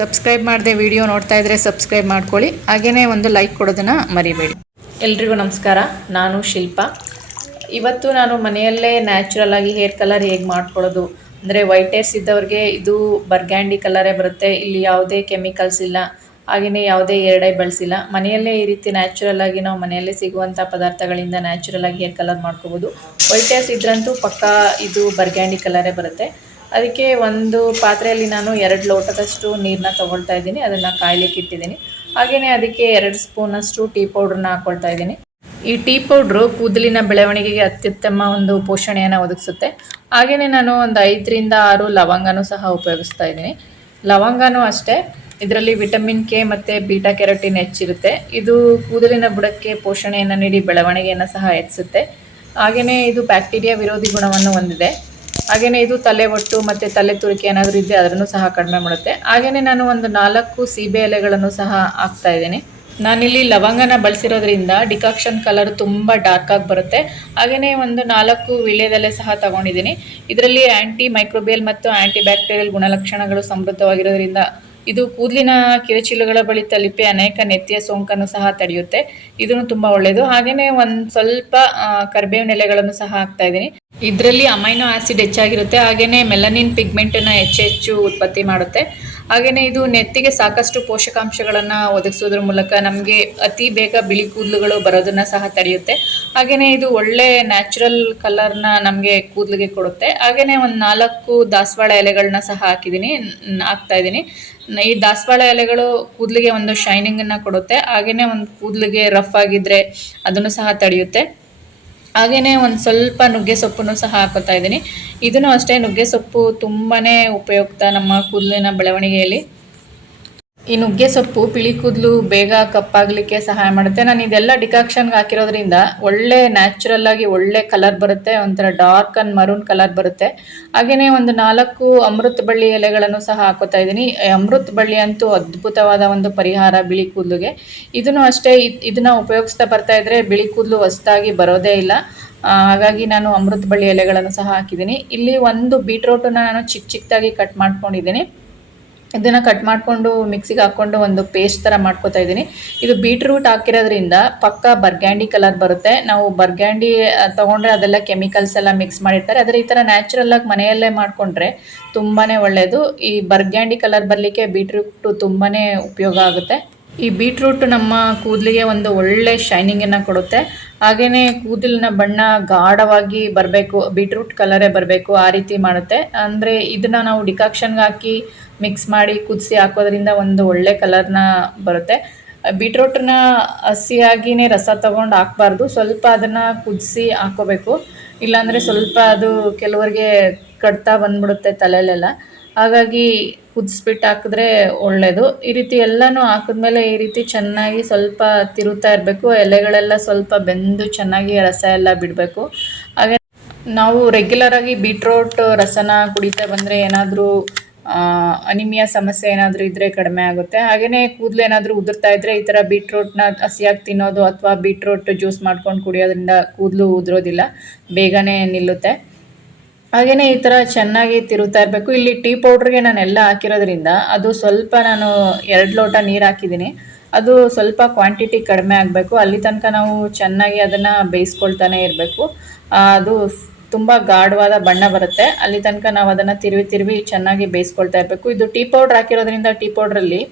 Subscribe ಮಾಡದೆ video ನೋಡ್ತಾ ಇದ್ರೆ ಸಬ್ಸ್ಕ್ರೈಬ್ ಮಾಡ್ಕೊಳ್ಳಿ. ಹಾಗೆಯೇ ಒಂದು ಲೈಕ್ ಕೊಡೋದನ್ನು ಮರಿಬೇಡಿ. ಎಲ್ರಿಗೂ ನಮಸ್ಕಾರ. ನಾನು ಶಿಲ್ಪ. ಇವತ್ತು ನಾನು ಮನೆಯಲ್ಲೇ ನ್ಯಾಚುರಲ್ ಆಗಿ ಹೇರ್ ಕಲರ್ ಹೇಗೆ ಮಾಡ್ಕೊಳ್ಳೋದು? ಅಂದರೆ ವೈಟ್ ಹೇರ್ಸ್ ಇದ್ದವ್ರಿಗೆ ಇದು ಬರ್ಗ್ಯಾಂಡಿ ಕಲರೇ ಬರುತ್ತೆ. ಇಲ್ಲಿ ಯಾವುದೇ ಕೆಮಿಕಲ್ಸ್ ಇಲ್ಲ. ಹಾಗೆಯೇ ಯಾವುದೇ ಎರಡೈ ಬಳಸಿಲ್ಲ ಮನೆಯಲ್ಲೇ ಈ ರೀತಿ ನ್ಯಾಚುರಲ್ ಆಗಿ ನಾವು ಮನೆಯಲ್ಲೇ ಸಿಗುವಂಥ ಪದಾರ್ಥಗಳಿಂದ ನ್ಯಾಚುರಲ್ ಆಗಿ ಹೇರ್ ಕಲರ್ ಮಾಡ್ಕೋಬೋದು. ವೈಟ್ ಹೇರ್ಸ್ ಇದ್ರಂತೂ ಪಕ್ಕಾ ಇದು ಬರ್ಗ್ಯಾಂಡಿ ಕಲರೇ ಬರುತ್ತೆ. ಅದಕ್ಕೆ ಒಂದು ಪಾತ್ರೆಯಲ್ಲಿ ನಾನು ಎರಡು ಲೋಟದಷ್ಟು ನೀರನ್ನ ತೊಗೊಳ್ತಾ ಇದ್ದೀನಿ, ಅದನ್ನು ಕಾಯಲಿಕ್ಕೆ ಇಟ್ಟಿದ್ದೀನಿ. ಹಾಗೆಯೇ ಅದಕ್ಕೆ ಎರಡು ಸ್ಪೂನಷ್ಟು ಟೀ ಪೌಡ್ರನ್ನ ಹಾಕ್ಕೊಳ್ತಾ ಇದ್ದೀನಿ. ಈ ಟೀ ಪೌಡ್ರು ಕೂದಲಿನ ಬೆಳವಣಿಗೆಗೆ ಅತ್ಯುತ್ತಮ ಒಂದು ಪೋಷಣೆಯನ್ನು ಒದಗಿಸುತ್ತೆ. ಹಾಗೆಯೇ ನಾನು ಒಂದು ಐದರಿಂದ ಆರು ಲವಂಗನೂ ಸಹ ಉಪಯೋಗಿಸ್ತಾ ಇದ್ದೀನಿ. ಲವಂಗನೂ ಅಷ್ಟೇ, ಇದರಲ್ಲಿ ವಿಟಮಿನ್ ಕೆ ಮತ್ತು ಬೀಟಾ ಕೆರಟಿನ್ ಹೆಚ್ಚಿರುತ್ತೆ ಇದು ಕೂದಲಿನ ಬುಡಕ್ಕೆ ಪೋಷಣೆಯನ್ನು ನೀಡಿ ಬೆಳವಣಿಗೆಯನ್ನು ಸಹ ಹೆಚ್ಚಿಸುತ್ತೆ. ಹಾಗೆಯೇ ಇದು ಬ್ಯಾಕ್ಟೀರಿಯಾ ವಿರೋಧಿ ಗುಣವನ್ನು ಹೊಂದಿದೆ. ಹಾಗೆಯೇ ಇದು ತಲೆ ಒಟ್ಟು ಮತ್ತು ತಲೆ ತುರಿಕೆ ಏನಾದರೂ ಇದ್ದರೆ ಅದನ್ನು ಸಹ ಕಡಿಮೆ ಮಾಡುತ್ತೆ. ಹಾಗೆಯೇ ನಾನು ಒಂದು ನಾಲ್ಕು ಸೀಬೆ ಎಲೆಗಳನ್ನು ಸಹ ಹಾಕ್ತಾ ಇದ್ದೀನಿ. ನಾನಿಲ್ಲಿ ಲವಂಗನ ಬಳಸಿರೋದ್ರಿಂದ ಡಿಕಾಕ್ಷನ್ ಕಲರ್ ತುಂಬ ಡಾರ್ಕ್ ಆಗಿ ಬರುತ್ತೆ. ಹಾಗೆಯೇ ಒಂದು ನಾಲ್ಕು ವೀಳ್ಯದೆಲೆ ಸಹ ತಗೊಂಡಿದ್ದೀನಿ. ಇದರಲ್ಲಿ ಆ್ಯಂಟಿ ಮೈಕ್ರೋಬಿಯಲ್ ಮತ್ತು ಆ್ಯಂಟಿ ಬ್ಯಾಕ್ಟೀರಿಯಲ್ ಗುಣಲಕ್ಷಣಗಳು ಸಮೃದ್ಧವಾಗಿರೋದ್ರಿಂದ ಇದು ಕೂದಲಿನ ಕಿರುಚಿಲುಗಳ ಬಳಿ ತಲುಪಿ ಅನೇಕ ನೆತ್ತಿಯ ಸೋಂಕನ್ನು ಸಹ ತಡೆಯುತ್ತೆ. ಇದನ್ನು ತುಂಬ ಒಳ್ಳೆಯದು ಹಾಗೆಯೇ ಒಂದು ಸ್ವಲ್ಪ ಕರ್ಬೇವಿನ ಎಲೆಗಳನ್ನು ಸಹ ಹಾಕ್ತಾ ಇದ್ದೀನಿ. ಇದರಲ್ಲಿ ಅಮೈನೋ ಆಸಿಡ್ ಹೆಚ್ಚಾಗಿರುತ್ತೆ. ಹಾಗೆಯೇ ಮೆಲನಿನ್ ಪಿಗ್ಮೆಂಟನ್ನು ಹೆಚ್ಚೆಚ್ಚು ಹೆಚ್ಚು ಉತ್ಪತ್ತಿ ಮಾಡುತ್ತೆ. ಹಾಗೆಯೇ ಇದು ನೆತ್ತಿಗೆ ಸಾಕಷ್ಟು ಪೋಷಕಾಂಶಗಳನ್ನು ಒದಗಿಸೋದ್ರ ಮೂಲಕ ನಮಗೆ ಅತಿ ಬೇಗ ಬಿಳಿ ಕೂದಲುಗಳು ಬರೋದನ್ನು ಸಹ ತಡೆಯುತ್ತೆ. ಹಾಗೆಯೇ ಇದು ಒಳ್ಳೆ ನ್ಯಾಚುರಲ್ ಕಲರ್ನ ನಮಗೆ ಕೂದಲಿಗೆ ಕೊಡುತ್ತೆ. ಹಾಗೆಯೇ ಒಂದು ನಾಲ್ಕು ದಾಸವಾಳ ಎಲೆಗಳನ್ನ ಸಹ ಹಾಕಿದ್ದೀನಿ. ಹಾಕ್ತಾ ಇದ್ದೀನಿ. ಈ ದಾಸವಾಳ ಎಲೆಗಳು ಕೂದಲಿಗೆ ಒಂದು ಶೈನಿಂಗನ್ನು ಕೊಡುತ್ತೆ. ಹಾಗೆಯೇ ಒಂದು ಕೂದಲಿಗೆ ರಫ್ ಆಗಿದ್ರೆ ಅದನ್ನು ಸಹ ತಡೆಯುತ್ತೆ. ಹಾಗೆಯೇ ಒಂದು ಸ್ವಲ್ಪ ನುಗ್ಗೆ ಸೊಪ್ಪನ್ನು ಸಹ ಹಾಕೋತಾ ಇದ್ದೀನಿ. ಇದನ್ನು ಅಷ್ಟೇ ನುಗ್ಗೆ ಸೊಪ್ಪು ತುಂಬಾ ಉಪಯುಕ್ತ ನಮ್ಮ ಕೂದಲಿನ ಬೆಳವಣಿಗೆಯಲ್ಲಿ. ಈ ನುಗ್ಗೆ ಸೊಪ್ಪು ಬಿಳಿ ಕೂದಲು, ಬೇಗ ಕಪ್ಪಾಗಲಿಕ್ಕೆ ಸಹಾಯ ಮಾಡುತ್ತೆ. ನಾನು ಇದೆಲ್ಲ ಡಿಕಾಕ್ಷನ್ಗೆ ಹಾಕಿರೋದ್ರಿಂದ ಒಳ್ಳೆ ನ್ಯಾಚುರಲ್ ಆಗಿ ಒಳ್ಳೆ ಕಲರ್ ಬರುತ್ತೆ, ಒಂಥರ ಡಾರ್ಕ್ ಅಂಡ್ ಮರೂನ್ ಕಲರ್ ಬರುತ್ತೆ. ಹಾಗೆಯೇ ಒಂದು ನಾಲ್ಕು ಅಮೃತ ಬಳ್ಳಿ ಎಲೆಗಳನ್ನು ಸಹ ಹಾಕೋತಾ ಇದ್ದೀನಿ. ಅಮೃತ ಬಳ್ಳಿ ಅಂತೂ ಅದ್ಭುತವಾದ ಒಂದು ಪರಿಹಾರ ಬಿಳಿ ಕೂದಲುಗೆ. ಇದನ್ನು ಅಷ್ಟೇ ಇದನ್ನ ಉಪಯೋಗಿಸ್ತಾ ಬರ್ತಾ ಇದ್ರೆ ಬಿಳಿ ಕೂದಲು ಹೊಸದಾಗಿ ಬರೋದೇ ಇಲ್ಲ. ಹಾಗಾಗಿ ನಾನು ಅಮೃತ ಬಳ್ಳಿ ಎಲೆಗಳನ್ನು ಸಹ ಹಾಕಿದ್ದೀನಿ. ಇಲ್ಲಿ ಒಂದು ಬೀಟ್ರೋಟನ್ನು ನಾನು ಚಿಕ್ಕ ಚಿಕ್ಕದಾಗಿ ಕಟ್ ಮಾಡ್ಕೊಂಡಿದ್ದೀನಿ. ಇದನ್ನು ಕಟ್ ಮಾಡಿಕೊಂಡು ಮಿಕ್ಸಿಗೆ ಹಾಕ್ಕೊಂಡು ಒಂದು ಪೇಸ್ಟ್ ಥರ ಮಾಡ್ಕೋತಾ ಇದ್ದೀನಿ. ಇದು ಬೀಟ್ರೂಟ್ ಹಾಕಿರೋದ್ರಿಂದ ಪಕ್ಕ ಬರ್ಗ್ಯಾಂಡಿ ಕಲರ್ ಬರುತ್ತೆ. ನಾವು ಬರ್ಗ್ಯಾಂಡಿ ತೊಗೊಂಡ್ರೆ ಅದೆಲ್ಲ ಕೆಮಿಕಲ್ಸ್ ಎಲ್ಲ ಮಿಕ್ಸ್ ಮಾಡಿರ್ತಾರೆ. ಆದರೆ ಈ ಥರ ನ್ಯಾಚುರಲ್ ಆಗಿ ಮನೆಯಲ್ಲೇ ಮಾಡಿಕೊಂಡ್ರೆ ತುಂಬಾ ಒಳ್ಳೆಯದು ಈ ಬರ್ಗ್ಯಾಂಡಿ ಕಲರ್ ಬರಲಿಕ್ಕೆ ಬೀಟ್ರೂಟು ತುಂಬಾ ಉಪಯೋಗ ಆಗುತ್ತೆ. ಈ ಬೀಟ್ರೂಟ್ ನಮ್ಮ ಕೂದಲಿಗೆ ಒಂದು ಒಳ್ಳೆ ಶೈನಿಂಗನ್ನು ಕೊಡುತ್ತೆ. ಹಾಗೆಯೇ ಕೂದಲಿನ ಬಣ್ಣ ಗಾಢವಾಗಿ ಬರಬೇಕು ಬೀಟ್ರೂಟ್ ಕಲರೇ ಬರಬೇಕು ಆ ರೀತಿ ಮಾಡುತ್ತೆ. ಅಂದರೆ ಇದನ್ನು ನಾವು ಡಿಕಾಕ್ಷನ್ಗೆ ಹಾಕಿ ಮಿಕ್ಸ್ ಮಾಡಿ ಕುದಿಸಿ ಹಾಕೋದ್ರಿಂದ ಒಂದು ಒಳ್ಳೆ ಕಲರ್ನ ಬರುತ್ತೆ. ಬೀಟ್ರೂಟನ್ನ ಹಸಿಯಾಗಿನೇ ರಸ ತಗೊಂಡು ಹಾಕ್ಬಾರ್ದು. ಸ್ವಲ್ಪ ಅದನ್ನು ಕುದಿಸಿ ಹಾಕೋಬೇಕು. ಇಲ್ಲಾಂದರೆ ಸ್ವಲ್ಪ ಅದು ಕೆಲವರಿಗೆ ಕಡ್ತಾ ಬಂದ್ಬಿಡುತ್ತೆ ತಲೆಯಲ್ಲೆಲ್ಲ ಹಾಗಾಗಿ ಕುದಿಸ್ಬಿಟ್ಟು ಹಾಕಿದ್ರೆ ಒಳ್ಳೆಯದು ಈ ರೀತಿ ಎಲ್ಲನೂ ಹಾಕಿದ್ಮೇಲೆ ಈ ರೀತಿ ಚೆನ್ನಾಗಿ ಸ್ವಲ್ಪ ತಿರುತ್ತಾ ಇರಬೇಕು. ಎಲೆಗಳೆಲ್ಲ ಸ್ವಲ್ಪ ಬೆಂದು ಚೆನ್ನಾಗಿ ರಸ ಎಲ್ಲ ಬಿಡಬೇಕು. ಹಾಗೆ ನಾವು ರೆಗ್ಯುಲರ್ ಆಗಿ ಬೀಟ್ರೋಟ್ ರಸನ ಕುಡಿತಾ ಬಂದರೆ ಏನಾದರೂ ಅನಿಮಿಯಾ ಸಮಸ್ಯೆ ಏನಾದರೂ ಇದ್ದರೆ ಕಡಿಮೆ ಆಗುತ್ತೆ. ಹಾಗೆಯೇ ಕೂದಲು ಏನಾದರೂ ಉದುರ್ತಾ ಇದ್ದರೆ ಈ ಥರ ಬೀಟ್ರೋಟ್ನ ಹಸಿಯಾಗಿ ತಿನ್ನೋದು ಅಥವಾ ಬೀಟ್ರೋಟ್ ಜ್ಯೂಸ್ ಮಾಡ್ಕೊಂಡು ಕುಡಿಯೋದ್ರಿಂದ ಕೂದಲು ಉದುರೋದಿಲ್ಲ. ಬೇಗನೆ ನಿಲ್ಲುತ್ತೆ. ಹಾಗೆಯೇ ಈ ಥರ ಚೆನ್ನಾಗಿ ತಿರುತ್ತಾ ಇರಬೇಕು. ಇಲ್ಲಿ ಟೀ ಪೌಡ್ರಿಗೆ ನಾನು ಎಲ್ಲ ಹಾಕಿರೋದ್ರಿಂದ ಅದು ಸ್ವಲ್ಪ ನಾನು ಎರಡು ಲೋಟ ನೀರು ಹಾಕಿದ್ದೀನಿ. ಅದು ಸ್ವಲ್ಪ ಕ್ವಾಂಟಿಟಿ ಕಡಿಮೆ ಆಗಬೇಕು. ಅಲ್ಲಿ ತನಕ ನಾವು ಚೆನ್ನಾಗಿ ಅದನ್ನು ಬೇಯಿಸ್ಕೊಳ್ತಾನೆ ಇರಬೇಕು. ಅದು ತುಂಬ ಗಾಢವಾದ ಬಣ್ಣ ಬರುತ್ತೆ. ಅಲ್ಲಿ ತನಕ ನಾವು ಅದನ್ನು ತಿರುವಿ ತಿರುವಿ ಚೆನ್ನಾಗಿ ಬೇಯಿಸ್ಕೊಳ್ತಾ ಇರಬೇಕು. ಇದು ಟೀ ಪೌಡ್ರ್ ಹಾಕಿರೋದ್ರಿಂದ ಟೀ ಪೌಡ್ರಲ್ಲಿ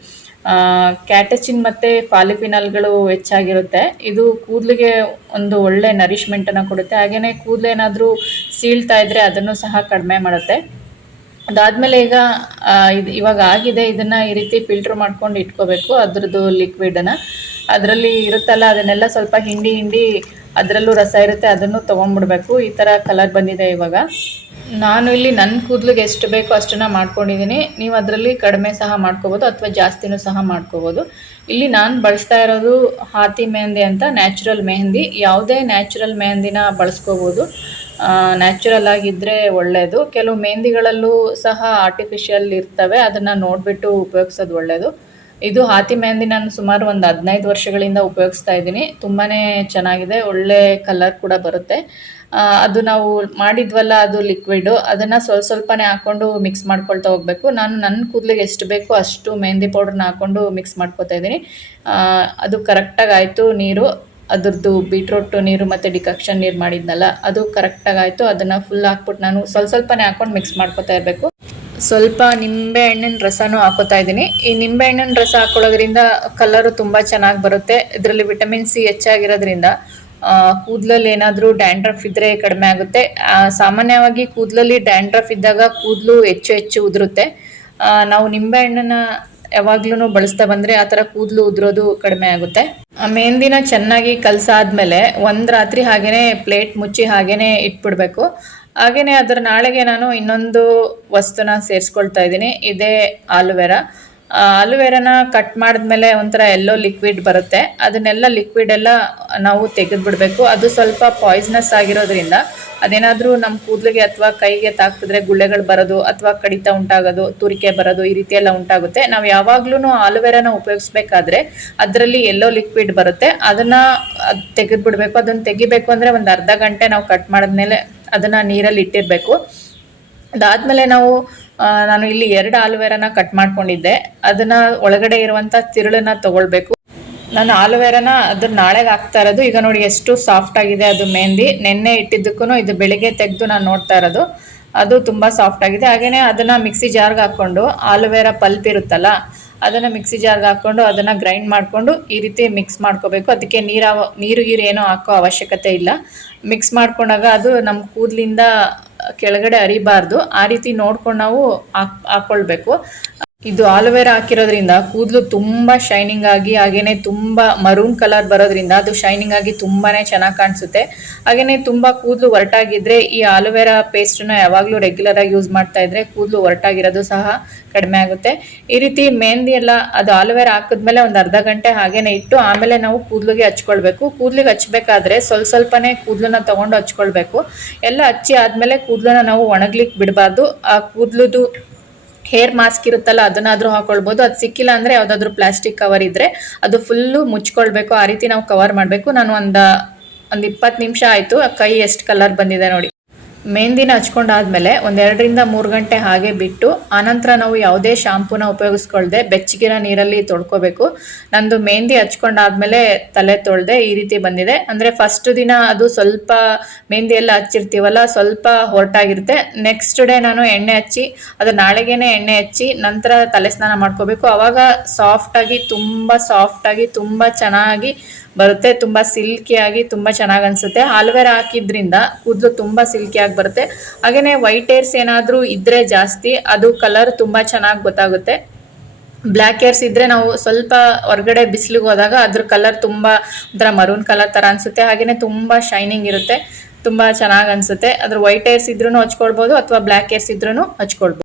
ಕ್ಯಾಟಚಿನ್ ಮತ್ತು ಪಾಲಿಫಿನಾಲ್ಗಳು ಹೆಚ್ಚಾಗಿರುತ್ತೆ. ಇದು ಕೂದಲಿಗೆ ಒಂದು ಒಳ್ಳೆ ನರಿಷ್ಮೆಂಟನ್ನು ಕೊಡುತ್ತೆ. ಹಾಗೆಯೇ ಕೂದಲೇನಾದರೂ ಸೀಳ್ತಾ ಇದ್ದರೆ ಅದನ್ನು ಸಹ ಕಡಿಮೆ ಮಾಡುತ್ತೆ. ಅದಾದಮೇಲೆ ಈಗ ಇದು ಇವಾಗ ಆಗಿದೆ. ಇದನ್ನು ಈ ರೀತಿ ಫಿಲ್ಟ್ರ್ ಮಾಡ್ಕೊಂಡು ಇಟ್ಕೋಬೇಕು, ಅದ್ರದ್ದು ಲಿಕ್ವಿಡನ್ನು ಅದರಲ್ಲಿ ಇರುತ್ತಲ್ಲ, ಅದನ್ನೆಲ್ಲ ಸ್ವಲ್ಪ ಹಿಂಡಿ ಹಿಂಡಿ ಅದರಲ್ಲೂ ರಸ ಇರುತ್ತೆ, ಅದನ್ನು ತೊಗೊಂಡ್ಬಿಡ್ಬೇಕು. ಈ ಥರ ಕಲರ್ ಬಂದಿದೆ ಇವಾಗ. ನಾನು ಇಲ್ಲಿ ನನ್ನ ಕೂದಲಿಗೆ ಎಷ್ಟು ಬೇಕೋ ಅಷ್ಟನ್ನು ಮಾಡ್ಕೊಂಡಿದ್ದೀನಿ ನೀವು ಅದರಲ್ಲಿ ಕಡಿಮೆ ಸಹ ಮಾಡ್ಕೋಬೋದು ಅಥವಾ ಜಾಸ್ತಿನೂ ಸಹ ಮಾಡ್ಕೋಬೋದು. ಇಲ್ಲಿ ನಾನು ಬಳಸ್ತಾ ಇರೋದು ಹಾತಿ ಮೆಹಂದಿ ಅಂತ ನ್ಯಾಚುರಲ್ ಮೆಹಂದಿ. ಯಾವುದೇ ನ್ಯಾಚುರಲ್ ಮೆಹಂದಿನ ಬಳಸ್ಕೋಬೋದು. ನ್ಯಾಚುರಲ್ ಆಗಿದ್ದರೆ ಒಳ್ಳೆಯದು ಕೆಲವು ಮೆಹಂದಿಗಳಲ್ಲೂ ಸಹ ಆರ್ಟಿಫಿಷಿಯಲ್ ಇರ್ತವೆ. ಅದನ್ನು ನೋಡಿಬಿಟ್ಟು ಉಪಯೋಗಿಸೋದು ಒಳ್ಳೆಯದು ಇದು ಹಾತಿ ಮೆಹಂದಿ ನಾನು ಸುಮಾರು ಒಂದು ಹದಿನೈದು ವರ್ಷಗಳಿಂದ ಉಪಯೋಗಿಸ್ತಾ ಇದ್ದೀನಿ. ತುಂಬಾ ಚೆನ್ನಾಗಿದೆ, ಒಳ್ಳೆ ಕಲರ್ ಕೂಡ ಬರುತ್ತೆ. ಅದು ನಾವು ಮಾಡಿದ್ವಲ್ಲ, ಅದು ಲಿಕ್ವಿಡು ಅದನ್ನು ಸ್ವಲ್ಪ ಸ್ವಲ್ಪನೇ ಹಾಕ್ಕೊಂಡು ಮಿಕ್ಸ್ ಮಾಡ್ಕೊಳ್ತಾ ಹೋಗಬೇಕು. ನಾನು ನನ್ನ ಕೂದಲಿಗೆ ಎಷ್ಟು ಬೇಕೋ ಅಷ್ಟು ಮೆಹಂದಿ ಪೌಡ್ರನ್ನ ಹಾಕ್ಕೊಂಡು ಮಿಕ್ಸ್ ಮಾಡ್ಕೊತಾ ಇದ್ದೀನಿ. ಅದು ಕರೆಕ್ಟಾಗಿ ಆಯಿತು ನೀರು. ಅದರದ್ದು ಬೀಟ್ರೋಟ್ ನೀರು ಮತ್ತು ಡಿಕಕ್ಷನ್ ನೀರು ಮಾಡಿದ್ನಲ್ಲ, ಅದು ಕರೆಕ್ಟಾಗಿ ಆಯಿತು. ಅದನ್ನು ಫುಲ್ ಹಾಕ್ಬಿಟ್ಟು ನಾನು ಸ್ವಲ್ಪ ಸ್ವಲ್ಪನೇ ಹಾಕ್ಕೊಂಡು ಮಿಕ್ಸ್ ಮಾಡ್ಕೊತಾ ಇರಬೇಕು. ಸ್ವಲ್ಪ ನಿಂಬೆ ಹಣ್ಣಿನ ರಸನೂ ಹಾಕೋತಾ ಇದ್ದೀನಿ. ಈ ನಿಂಬೆ ಹಣ್ಣಿನ ರಸ ಹಾಕೊಳ್ಳೋದ್ರಿಂದ ಕಲರು ತುಂಬ ಚೆನ್ನಾಗಿ ಬರುತ್ತೆ. ಇದರಲ್ಲಿ ವಿಟಮಿನ್ ಸಿ ಹೆಚ್ಚಾಗಿರೋದ್ರಿಂದ ಕೂದಲಲ್ಲಿ ಏನಾದರೂ ಡ್ಯಾಂಡ್ರಫ್ ಇದ್ದರೆ ಕಡಿಮೆ ಆಗುತ್ತೆ. ಸಾಮಾನ್ಯವಾಗಿ ಕೂದಲಲ್ಲಿ ಡ್ಯಾಂಡ್ರಫ್ ಇದ್ದಾಗ ಕೂದಲು ಹೆಚ್ಚು ಹೆಚ್ಚು ಉದುರುತ್ತೆ. ನಾವು ನಿಂಬೆ ಹಣ್ಣನ್ನ ಯಾವಾಗ್ಲೂ ಬಳಸ್ತಾ ಬಂದರೆ ಆ ಥರ ಕೂದಲು ಉದುರೋದು ಕಡಿಮೆ ಆಗುತ್ತೆ. ಮೆಹಂದಿನ ಚೆನ್ನಾಗಿ ಕಲಸಾದ್ಮೇಲೆ ಒಂದು ರಾತ್ರಿ ಹಾಗೇನೆ ಪ್ಲೇಟ್ ಮುಚ್ಚಿ ಹಾಗೇ ಇಟ್ಬಿಡ್ಬೇಕು. ಹಾಗೇನೆ ಅದರ ನಾಳೆಗೆ ನಾನು ಇನ್ನೊಂದು ವಸ್ತುನ ಸೇರಿಸ್ಕೊಳ್ತಾ ಇದ್ದೀನಿ. ಇದೇ ಆಲುವೆರಾ. ಆಲುವೆರಾನ ಕಟ್ ಮಾಡಿದ್ಮೇಲೆ ಒಂಥರ ಎಲ್ಲೋ ಲಿಕ್ವಿಡ್ ಬರುತ್ತೆ. ಅದನ್ನೆಲ್ಲ ಲಿಕ್ವಿಡ್ ಎಲ್ಲ ನಾವು ತೆಗೆದ್ಬಿಡ್ಬೇಕು. ಅದು ಸ್ವಲ್ಪ ಪಾಯ್ಸ್ನಸ್ ಆಗಿರೋದ್ರಿಂದ ಅದೇನಾದರೂ ನಮ್ಮ ಕೂದಲಿಗೆ ಅಥವಾ ಕೈಗೆ ತಾಕಿದ್ರೆ ಗುಳ್ಳೆಗಳು ಬರೋದು ಅಥವಾ ಕಡಿತ ಉಂಟಾಗೋದು, ತುರಿಕೆ ಬರೋದು ಈ ರೀತಿ ಎಲ್ಲ ಉಂಟಾಗುತ್ತೆ. ನಾವು ಯಾವಾಗಲೂ ಆಲುವೆರಾನ ಉಪಯೋಗಿಸ್ಬೇಕಾದ್ರೆ ಅದರಲ್ಲಿ ಎಲ್ಲೋ ಲಿಕ್ವಿಡ್ ಬರುತ್ತೆ. ಅದನ್ನು ತೆಗೆದ್ಬಿಡ್ಬೇಕು. ಅದನ್ನು ತೆಗಿಬೇಕು ಅಂದರೆ ಒಂದು ಅರ್ಧ ಗಂಟೆ ನಾವು ಕಟ್ ಮಾಡಿದ್ಮೇಲೆ ಅದನ್ನು ನೀರಲ್ಲಿ ಇಟ್ಟಿರಬೇಕು. ಅದಾದಮೇಲೆ ನಾವು ನಾನು ಇಲ್ಲಿ ಎರಡು ಆಲುವೆರಾನ ಕಟ್ ಮಾಡ್ಕೊಂಡಿದ್ದೆ. ಅದನ್ನ ಒಳಗಡೆ ಇರುವಂಥ ತಿರುಳನ್ನ ತಗೊಳ್ಬೇಕು. ನಾನು ಆಲುವೆರಾನ ಅದ್ರ ನಾಳೆಗೆ ಹಾಕ್ತಾ ಇರೋದು. ಈಗ ನೋಡಿ ಎಷ್ಟು ಸಾಫ್ಟ್ ಆಗಿದೆ ಅದು ಮೆಹಂದಿ. ನೆನ್ನೆ ಇಟ್ಟಿದ್ದಕ್ಕೂ ಇದು ಬೆಳಿಗ್ಗೆ ತೆಗೆದು ನಾನು ನೋಡ್ತಾ ಇರೋದು. ಅದು ತುಂಬ ಸಾಫ್ಟ್ ಆಗಿದೆ. ಹಾಗೆಯೇ ಅದನ್ನು ಮಿಕ್ಸಿ ಜಾರ್ಗೆ ಹಾಕ್ಕೊಂಡು ಆಲುವೆರಾ ಪಲ್ಪ್ ಇರುತ್ತಲ್ಲ ಅದನ್ನು ಮಿಕ್ಸಿ ಜಾರ್ಗೆ ಹಾಕ್ಕೊಂಡು ಅದನ್ನು ಗ್ರೈಂಡ್ ಮಾಡಿಕೊಂಡು ಈ ರೀತಿ ಮಿಕ್ಸ್ ಮಾಡ್ಕೋಬೇಕು. ಅದಕ್ಕೆ ನೀರು ನೀರು ಗೀರು ಏನೂ ಹಾಕೋ ಅವಶ್ಯಕತೆ ಇಲ್ಲ. ಮಿಕ್ಸ್ ಮಾಡ್ಕೊಂಡಾಗ ಅದು ನಮ್ಮ ಕೂದಲಿಂದ ಕೆಳಗಡೆ ಅರಿಬಾರ್ದು ಆ ರೀತಿ ನೋಡ್ಕೊಂಡು ನಾವು ಹಾಕ್ ಹಾಕ್ಕೊಳ್ಬೇಕು ಇದು ಆಲೋವೆರಾ ಹಾಕಿರೋದ್ರಿಂದ ಕೂದಲು ತುಂಬಾ ಶೈನಿಂಗ್ ಆಗಿ, ಹಾಗೇನೆ ತುಂಬಾ ಮರೂನ್ ಕಲರ್ ಬರೋದ್ರಿಂದ ಅದು ಶೈನಿಂಗ್ ಆಗಿ ತುಂಬಾನೇ ಚೆನ್ನಾಗಿ ಕಾಣಿಸುತ್ತೆ. ಹಾಗೇನೆ ತುಂಬಾ ಕೂದಲು ಒರಟಾಗಿದ್ರೆ ಈ ಆಲೋವೆರಾ ಪೇಸ್ಟ್ನ ಯಾವಾಗಲೂ ರೆಗ್ಯುಲರ್ ಆಗಿ ಯೂಸ್ ಮಾಡ್ತಾ ಇದ್ರೆ ಕೂದಲು ಒರಟಾಗಿರೋದು ಸಹ ಕಡಿಮೆ ಆಗುತ್ತೆ. ಈ ರೀತಿ ಮೆಹಂದಿ ಎಲ್ಲ ಅದು ಆಲೋವೆರಾ ಹಾಕಿದ್ಮೇಲೆ ಒಂದು ಅರ್ಧ ಗಂಟೆ ಹಾಗೇನೆ ಇಟ್ಟು ಆಮೇಲೆ ನಾವು ಕೂದಲಿಗೆ ಹಚ್ಕೊಳ್ಬೇಕು. ಕೂದಲಿಗೆ ಹಚ್ಬೇಕಾದ್ರೆ ಸ್ವಲ್ಪ ಸ್ವಲ್ಪನೇ ಕೂದಲನ್ನ ತಗೊಂಡು ಹಚ್ಕೊಳ್ಬೇಕು. ಎಲ್ಲ ಹಚ್ಚಿ ಆದ್ಮೇಲೆ ಕೂದಲನ್ನ ನಾವು ಒಣಗ್ಲಿಕ್ಕೆ ಬಿಡಬಾರ್ದು. ಆ ಕೂದಲುದು ಹೇರ್ ಮಾಸ್ಕ್ ಇರುತ್ತಲ್ಲ, ಅದನ್ನಾದ್ರೂ ಹಾಕೊಳ್ಬೋದು. ಅದು ಸಿಕ್ಕಿಲ್ಲ ಅಂದ್ರೆ ಯಾವುದಾದ್ರೂ ಪ್ಲಾಸ್ಟಿಕ್ ಕವರ್ ಇದ್ರೆ ಅದು ಫುಲ್ಲು ಮುಚ್ಕೊಳ್ಬೇಕು. ಆ ರೀತಿ ನಾವು ಕವರ್ ಮಾಡಬೇಕು. ನಾನು ಒಂದು ಒಂದು ಇಪ್ಪತ್ತು ನಿಮಿಷ ಆಯಿತು. ಕೈ ಎಷ್ಟು ಕಲರ್ ಬಂದಿದೆ ನೋಡಿ. ಮೆಹಂದಿನ ಹಚ್ಕೊಂಡಾದ್ಮೇಲೆ ಒಂದೆರಡರಿಂದ ಮೂರು ಗಂಟೆ ಹಾಗೆ ಬಿಟ್ಟು, ಆನಂತರ ನಾವು ಯಾವುದೇ ಶಾಂಪೂನ ಉಪಯೋಗಿಸ್ಕೊಳ್ದೆ ಬೆಚ್ಚಗಿರೋ ನೀರಲ್ಲಿ ತೊಳ್ಕೊಬೇಕು. ನಂದು ಮೆಹಂದಿ ಹಚ್ಕೊಂಡಾದ್ಮೇಲೆ ತಲೆ ತೊಳ್ದೆ ಈ ರೀತಿ ಬಂದಿದೆ. ಅಂದರೆ ಫಸ್ಟ್ ದಿನ ಅದು ಸ್ವಲ್ಪ ಮೆಹಂದಿ ಎಲ್ಲ ಹಚ್ಚಿರ್ತೀವಲ್ಲ, ಸ್ವಲ್ಪ ಹೊರಟಾಗಿರುತ್ತೆ. ನೆಕ್ಸ್ಟ್ ಡೇ ನಾನು ಎಣ್ಣೆ ಹಚ್ಚಿ, ಅದು ನಾಳೆಗೇನೆ ಎಣ್ಣೆ ಹಚ್ಚಿ, ನಂತರ ತಲೆ ಸ್ನಾನ ಮಾಡ್ಕೋಬೇಕು. ಆವಾಗ ಸಾಫ್ಟಾಗಿ ತುಂಬ ಸಾಫ್ಟಾಗಿ ತುಂಬ ಚೆನ್ನಾಗಿ ಬರುತ್ತೆ, ತುಂಬ ಸಿಲ್ಕಿಯಾಗಿ ತುಂಬ ಚೆನ್ನಾಗಿ ಅನಿಸುತ್ತೆ. ಆಲುವೆರಾ ಹಾಕಿದ್ರಿಂದ ಕೂದಲು ತುಂಬ ಸಿಲ್ಕಿಯಾಗಿ ಬರುತ್ತೆ. ಹಾಗೆಯೇ ವೈಟ್ ಏರ್ಸ್ ಏನಾದರೂ ಇದ್ದರೆ ಜಾಸ್ತಿ, ಅದು ಕಲರ್ ತುಂಬ ಚೆನ್ನಾಗಿ ಗೊತ್ತಾಗುತ್ತೆ. ಬ್ಲ್ಯಾಕ್ ಏರ್ಸ್ ಇದ್ರೆ ನಾವು ಸ್ವಲ್ಪ ಹೊರಗಡೆ ಬಿಸಿಲಿಗೆ ಹೋದಾಗ ಅದ್ರ ಕಲರ್ ತುಂಬ, ಒಂಥರ ಮರೂನ್ ಕಲರ್ ಥರ ಅನಿಸುತ್ತೆ. ಹಾಗೆಯೇ ತುಂಬ ಶೈನಿಂಗ್ ಇರುತ್ತೆ, ತುಂಬ ಚೆನ್ನಾಗಿ ಅನಿಸುತ್ತೆ. ಅದ್ರ ವೈಟ್ ಏರ್ಸ್ ಇದ್ರೂ ಹಚ್ಕೊಳ್ಬೋದು ಅಥವಾ ಬ್ಲ್ಯಾಕ್ ಏರ್ಸ್ ಇದ್ರೂ ಹಚ್ಕೊಳ್ಬೋದು.